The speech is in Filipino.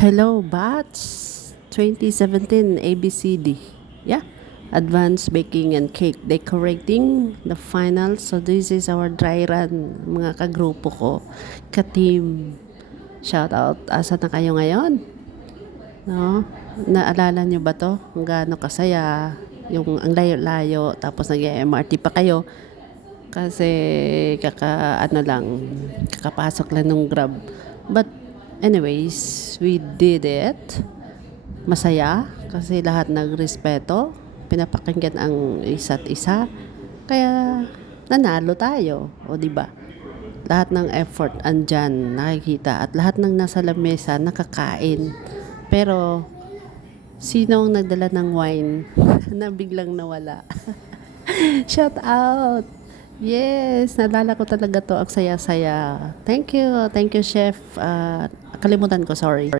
Hello, Batch 2017 ABCD. Yeah. Advanced baking and cake decorating, the final. So this is our dry run, mga kagrupo ko, ka-team. Shout out. Asa na kayo ngayon? No? Naalala nyo ba to? Kung gaano kasaya, yung ang layo-layo, tapos nag-MRT pa kayo. Kasi kakapasok lang nung Grab. But anyways, we did it. Masaya kasi lahat nagrespeto, pinapakinggan ang isa't isa. Kaya nanalo tayo, o di ba? Lahat ng effort andyan nakikita at lahat ng nasa lamesa nakakain. Pero sino ang nagdala ng wine na biglang nawala? Shout out! Yes, naalala ko talaga to. Ang saya-saya. Thank you, chef. Kalimutan ko, sorry.